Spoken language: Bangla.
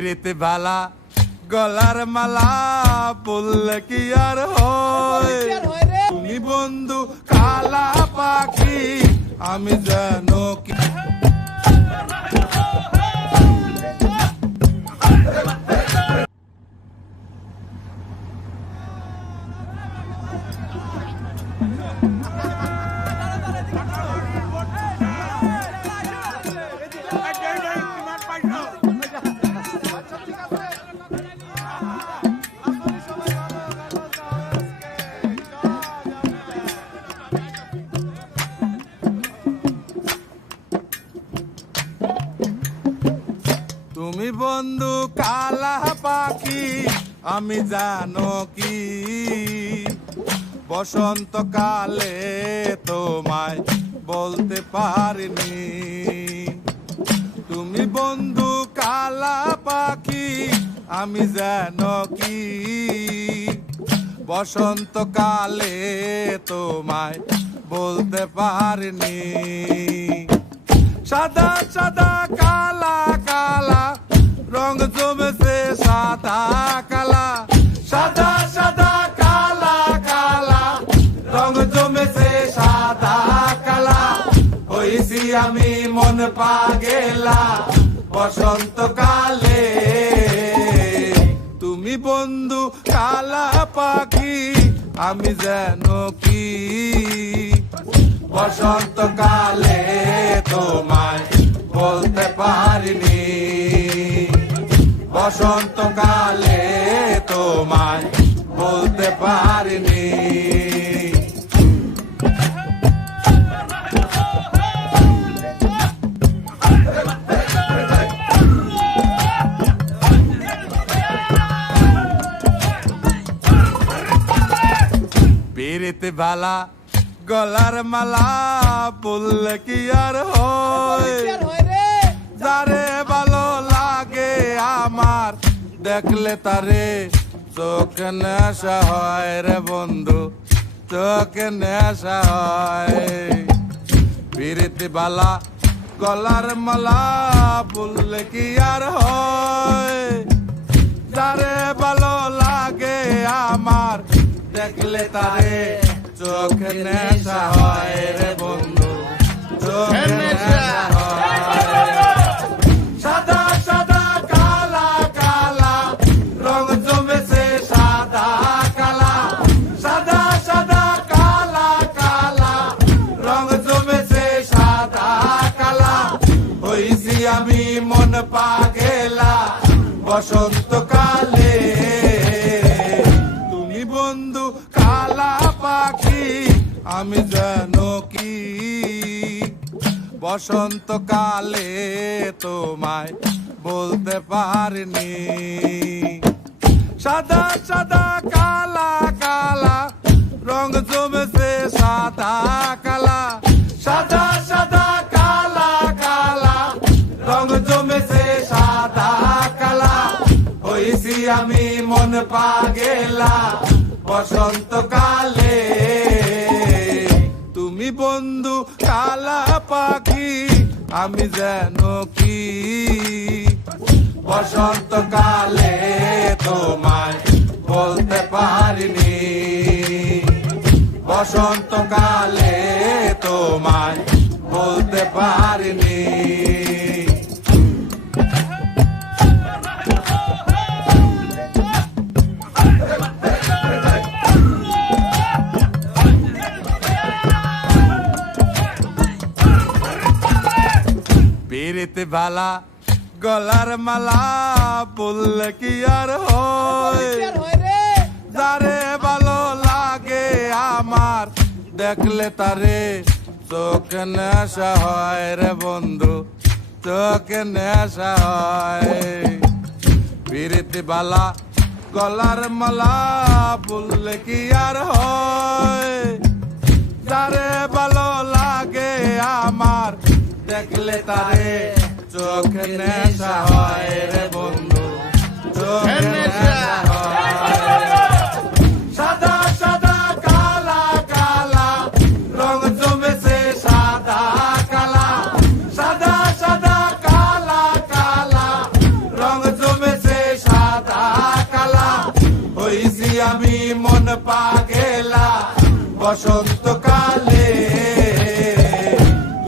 প্রীতি বালা গলার মালা বললে কি আর হয়? তুমি বন্ধু কালা পাখি, আমি জানো কি তুমি বন্ধু কালা পাখি, আমি জানো কি বসন্তকালে তোমায় বলতে পারিনি। তুমি বন্ধু কালা পাখি, আমি জানো কি বসন্তকালে তোমায় বলতে পারিনি। সাদা সাদা কালা কালা রং জমেছে সাদা কালা, সাদা সাদা কালা কালা রং জমেছে সাদা কালা। হইছি আমি মন পাগেলা বসন্তকালে। তুমি বন্ধু কালা পাখি, আমি জানো কি বসন্তকালে তোমায় বলতে পারিনি। বসন্তকালে তোমায় বলতে পারিনি। প্রীতি বালা গলার মালা বললে কি আর হয়? যারে ভালো লাগে আমার দেখলে তারে চোখে নেশা হয় রে বন্ধু, চোখে নেশা হয়। প্রীতি বালা গলার মালা বললে কি আর হয়? যারে ভালো লাগে আমার দেখলে তারে চোখে নেশা হয় রে বন্ধু, চোখে নেশা হয়। সাদা সাদা কালা কালা রং জমেছে সাদা কালা, সাদা সাদা কালা কালা রং জমেছে সাদা কালা। হইছি আমি মন পাগেলা বসন্তকালে। তুমি বন্ধু কালা পাখি, আমি জানো কি বসন্তকালে তোমায় বলতে পারিনি। সাদা সাদা কালা কালা রং জমেছে সাদা কালা, সাদা সাদা কালা কালা রং জমেছে সাদা কালা। হইছি আমি মন পাগেলা বসন্তকালে। তুমি বন্ধু কালা পাখি, আমি জানো কি বসন্তকালে তোমায় বলতে পারিনি। বসন্তকালে তোমায় বলতে পারিনি। প্রীতি বালা গলার মালা বললে কি আর হয়? যারে ভালো লাগে আমার দেখলে তারে চোখে নেশা হয় রে বন্ধু, চোখে নেশা হয়। প্রীতি বালা গলার মালা বললে কি আর হয়? যারে ভালো লাগে আমার দেখলে তারে চোখে নেশা হয় রে বন্ধু, চোখে নেশা হয়। সাদা সাদা কালা কালা রং জমেছে সাদা কালা, সাদা সাদা কালা কালা রং জমে আমি মন পাগেলা বসন্তকালে